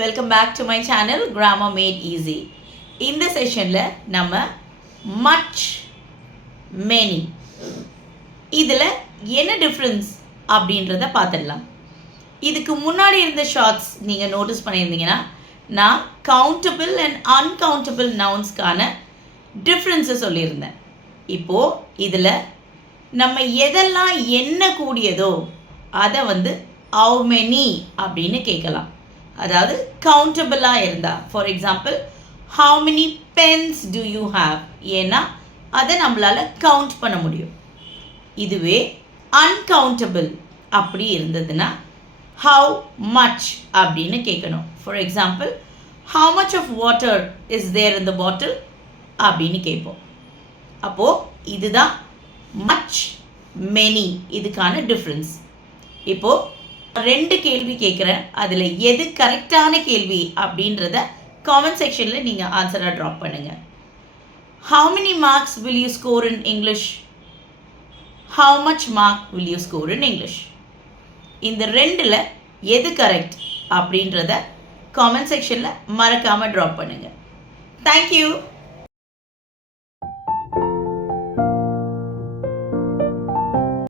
welcome back to my channel Grammar Made Easy. இந்த செஷன்ல நம்ம much, many இதில் என்ன டிஃப்ரென்ஸ் அப்படின்றத பார்த்துடலாம். இதுக்கு முன்னாடி இருந்த ஷார்ட்ஸ் நீங்கள் நோட்டீஸ் பண்ணியிருந்தீங்கன்னா நான் கவுண்டபிள் அண்ட் அன்கவுண்டபிள் நவுன்ஸ்க்கான டிஃப்ரென்ஸை சொல்லியிருந்தேன். இப்போது இதில் நம்ம எதெல்லாம் எண்ணக்கூடியதோ அதை how many அப்படின்னு கேட்கலாம். அதாவது கவுண்டபிளாக இருந்தால், for example how many pens do you have, ஏன்னா அதை நம்மளால் கவுண்ட் பண்ண முடியும். இதுவே அன்கவுண்டபிள் அப்படி இருந்ததுன்னா how much அப்படின்னு கேட்கணும். For example how much of water is there in the bottle அப்படின்னு கேட்போம். அப்போது இதுதான் much, many இதுக்கான டிஃப்ரென்ஸ். இப்போது ரெண்டு கேள்வி கேட்குறேன், அதில் எது கரெக்டான கேள்வி அப்படின்றத காமெண்ட் செக்ஷனில் நீங்கள் ஆன்சராக ட்ராப் பண்ணுங்கள். How many marks will you score in English? How much mark will you score in English? இந்த ரெண்டில் எது கரெக்ட் அப்படின்றத காமெண்ட் செக்ஷனில் மறக்காமல் ட்ராப் பண்ணுங்கள். தேங்க்யூ.